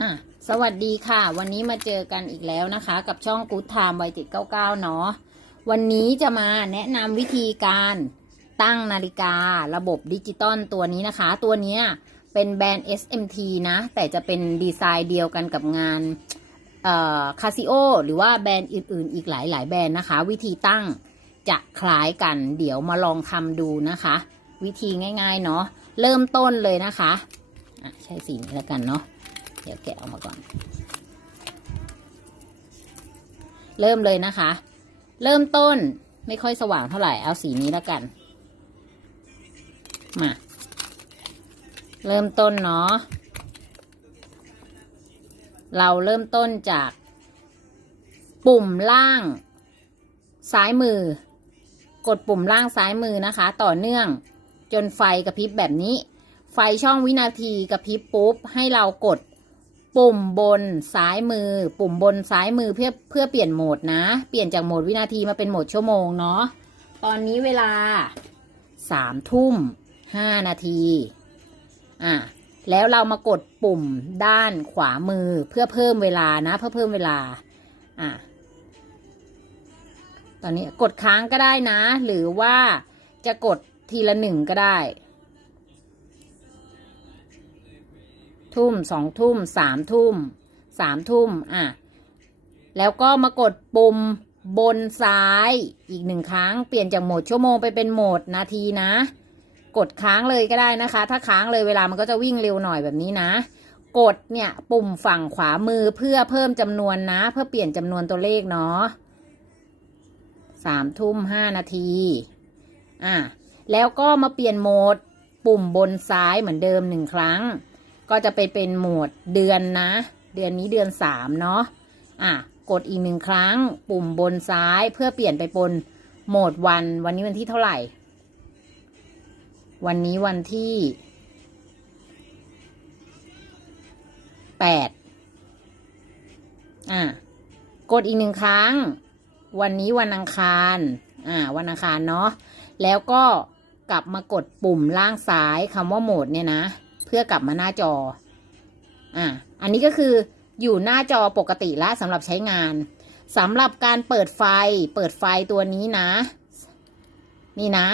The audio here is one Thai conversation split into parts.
อะสวัสดีค่ะ วันนี้มาเจอกันอีกแล้วนะคะ กับช่อง Good Time วัยเจ็ดเก้าเก้าเนาะวันนี้จะมาแนะนำวิธีการตั้งนาฬิการะบบดิจิตอลตัวนี้นะคะ ตัวนี้เป็นแบรนด์ SMT นะ แต่จะเป็นดีไซน์เดียวกันกับงานเอ่อคาซิโอหรือว่าแบรนด์อื่นๆ อีกหลายๆ แบรนด์นะคะ วิธีตั้งจะคล้ายกัน เดี๋ยวมาลองทำดูนะคะ วิธีง่ายๆเนาะเริ่มต้นเลยนะคะอะใช้สีนี้แล้วกันเนาะ เดี๋ยวแกะออกมาก่อน เริ่มเลยนะคะ เริ่มต้นไม่ค่อยสว่างเท่าไหร่ เอาสีนี้แล้วกัน มา เริ่มต้นเนาะ เราเริ่มต้นจาก ปุ่มล่าง ซ้ายมือ กดปุ่มล่างซ้ายมือนะคะ ต่อเนื่องจนไฟกระพริบแบบนี้ ไฟช่องวินาทีกระพริบปุ๊บ ให้เรากด ปุ่มบนซ้ายมือ ปุ่มบนซ้ายมือเพื่อเพื่อเปลี่ยนโหมดนะ เปลี่ยนจากโหมดวินาทีมาเป็นโหมดชั่วโมงเนาะ ตอนนี้เวลาสามทุ่มห้านาที อะ แล้วเรามากดปุ่มด้านขวามือเพื่อเพิ่มเวลานะ เพื่อเพิ่มเวลา อะ ตอนนี้กดค้างก็ได้นะ หรือว่าจะกดทีละหนึ่งก็ได้ ทุ่มสองทุ่มสามทุ่มสามทุ่มอะแล้วก็มากดปุ่มบนซ้ายอีกหนึ่งครั้งเปลี่ยนจากโหมดชั่วโมงไปเป็นโหมดนาทีนะ กดค้างเลยก็ได้นะคะ ถ้าค้างเลยเวลามันก็จะวิ่งเร็วหน่อยแบบนี้นะ กดเนี่ยปุ่มฝั่งขวามือเพื่อเพิ่มจำนวนนะ เพื่อเปลี่ยนจำนวนตัวเลขเนาะสามทุ่มห้านาทีอะแล้วก็มาเปลี่ยนโหมดปุ่มบนซ้ายเหมือนเดิมหนึ่งครั้ง ก็จะไปเป็นโหมดเดือนนะ เดือนนี้เดือนสามเนาะอะกดอีกหนึ่งครั้ง ปุ่มบนซ้ายเพื่อเปลี่ยนไปบนโหมดวัน วันนี้วันที่เท่าไหร่ วันนี้วันที่แปดอะกดอีกหนึ่งครั้ง วันนี้วันอังคาร อ่า วันอังคารเนาะ แล้วก็กลับมากดปุ่มล่างซ้ายคำว่าโหมดเนี่ยนะ เพื่อกลับมาหน้าจอ อะ อันนี้ก็คืออยู่หน้าจอปกติแล้วสำหรับใช้งานสำหรับการเปิดไฟ เปิดไฟตัวนี้นะ นี่นะ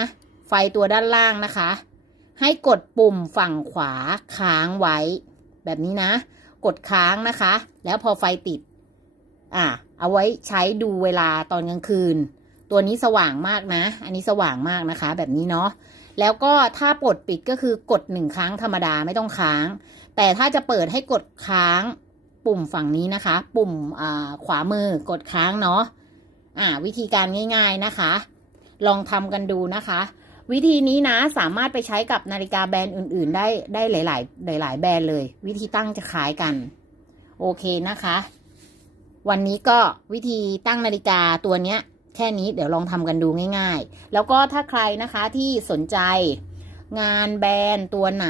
ไฟตัวด้านล่างนะคะ ให้กดปุ่มฝั่งขวาค้างไว้ แบบนี้นะ กดค้างนะคะ แล้วพอไฟติด อะ เอาไว้ใช้ดูเวลาตอนกลางคืน ตัวนี้สว่างมากนะ อันนี้สว่างมากนะคะ แบบนี้เนาะ แล้วก็ถ้าปลดปิดก็คือกดหนึ่งครั้งธรรมดาไม่ต้องค้าง แต่ถ้าจะเปิดให้กดค้างปุ่มฝั่งนี้นะคะ ปุ่มขวามือกดค้างเนาะอ่า วิธีการง่าย ๆนะคะ ลองทำกันดูนะคะ วิธีนี้นะสามารถไปใช้กับนาฬิกาแบรนด์อื่น ๆ ได้ได้หลาย ๆ หลาย ๆ แบรนด์เลย วิธีตั้งจะคล้ายกัน โอเคนะคะ วันนี้ก็วิธีตั้งนาฬิกาตัวเนี้ย แค่นี้เดี๋ยวลองทำกันดูง่าย ๆ แล้วก็ถ้าใครนะคะที่สนใจงานแบรนด์ตัวไหน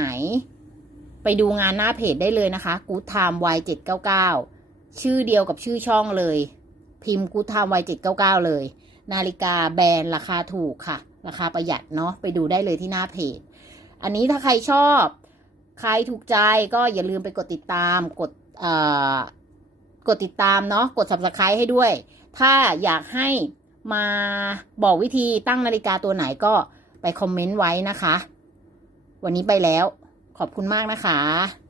ไปดูงานหน้าเพจได้เลยนะคะ Good Time Y 7 9 9ชื่อเดียวกับชื่อช่องเลย พิมพ์ Good Time Y 7 9 9เลย นาฬิกาแบรนด์ราคาถูกค่ะ ราคาประหยัดเนาะไปดูได้เลยที่หน้าเพจ อันนี้ถ้าใครชอบ ใครถูกใจก็อย่าลืมไปกดติดตามกดกดติดตามเนาะกด subscribe ให้ด้วย ถ้าอยากให้ มาบอกวิธีตั้งนาฬิกาตัวไหนก็ไปคอมเมนต์ไว้นะคะ วันนี้ไปแล้ว ขอบคุณมากนะคะ